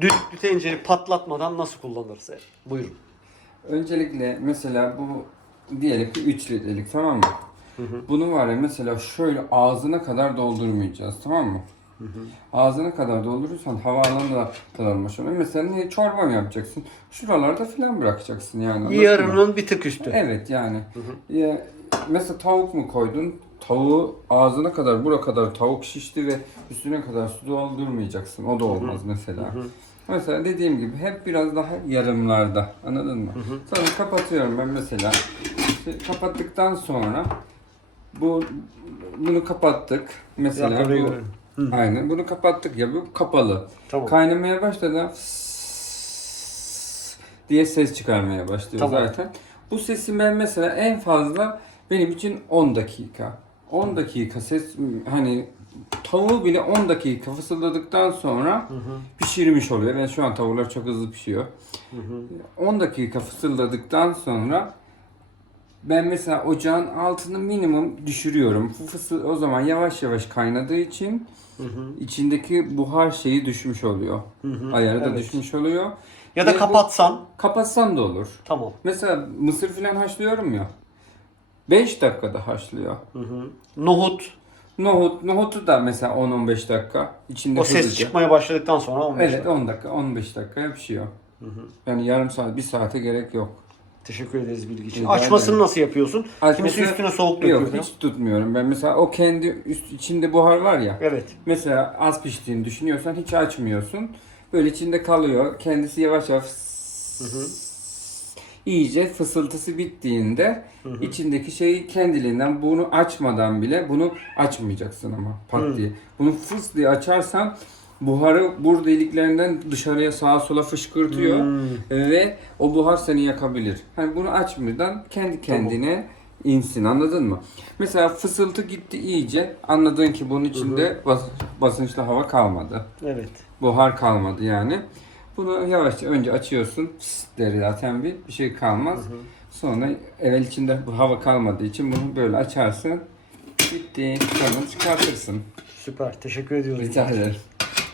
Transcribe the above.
düdüklü tencere patlatmadan nasıl kullanırız? Evet, Buyurun. Öncelikle mesela bu diyelim ki 3 litrelik tamam mı? Bunu var ya mesela şöyle ağzına kadar doldurmayacağız tamam mı? Ağzına kadar doldurursan havaalanına kadar oluyor. Mesela ne çorba mı yapacaksın? Şuralarda falan bırakacaksın yani. anladın mı? Yarının bir tık üstü. Evet yani. Ya, mesela tavuk mu koydun? Tavuğu ağzına kadar, bura kadar tavuk şişti ve üstüne kadar su doldurmayacaksın. O da olmaz mesela. Mesela dediğim gibi hep biraz daha yarımlarda. Anladın mı? Sonra kapatıyorum ben mesela. İşte kapattıktan sonra bu bunu kapattık. Mesela Yakalamayı bu. Aynen. Bunu kapattık ya bu kapalı. Tamam. Kaynamaya başladı. diye ses çıkarmaya başlıyor Tamam. zaten. Bu sesi ben mesela en fazla benim için 10 dakika. 10 dakika ses hani tavuğu bile 10 dakika fısıldadıktan sonra pişirmiş oluyor. Yani şu an tavuklar çok hızlı pişiyor. 10 dakika fısıldadıktan sonra ben mesela ocağın altını minimum düşürüyorum. Bu fısıl o zaman yavaş yavaş kaynadığı için içindeki buhar şeyi düşmüş oluyor. Ayarı da evet. düşmüş oluyor. Ya da Ve bu-. Kapatsan da olur. Tamam. Mesela mısır falan haşlıyorum ya. 5 dakikada haşlıyor. Nohut. Nohut, nohutu da mesela 10-15 dakika. içinde O ses hızlıca. çıkmaya başladıktan sonra 15 Evet dakika. 10 dakika, 15 dakika pişiyor. Yani yarım saat, bir saate gerek yok. Teşekkür ederiz bilgi için. Rica Açmasını ederim. nasıl yapıyorsun? Kimisi Açması- üstüne soğuk döküyor. Yok hiç tutmuyorum. Ben mesela o kendi üst, içinde buhar var ya. Evet. Mesela az piştiğini düşünüyorsan hiç açmıyorsun. Böyle içinde kalıyor. Kendisi yavaş yavaş iyice fısıltısı bittiğinde içindeki şeyi kendiliğinden bunu açmadan bile bunu açmayacaksın ama pat diye. Bunu fıs diye açarsan buharı bur deliklerinden dışarıya sağa sola fışkırtıyor ve o buhar seni yakabilir. Hani bunu açmadan kendi kendine insin anladın mı? Mesela fısıltı gitti iyice anladın ki bunun içinde bas- basınçlı hava kalmadı. Evet. Buhar kalmadı yani. Bunu yavaşça önce açıyorsun. Fıs der zaten bir, bir şey kalmaz. Sonra evvel içinde bu hava kalmadığı için bunu böyle açarsın. Bitti. Sonra çıkartırsın. Süper. Teşekkür ediyoruz. Rica ederim.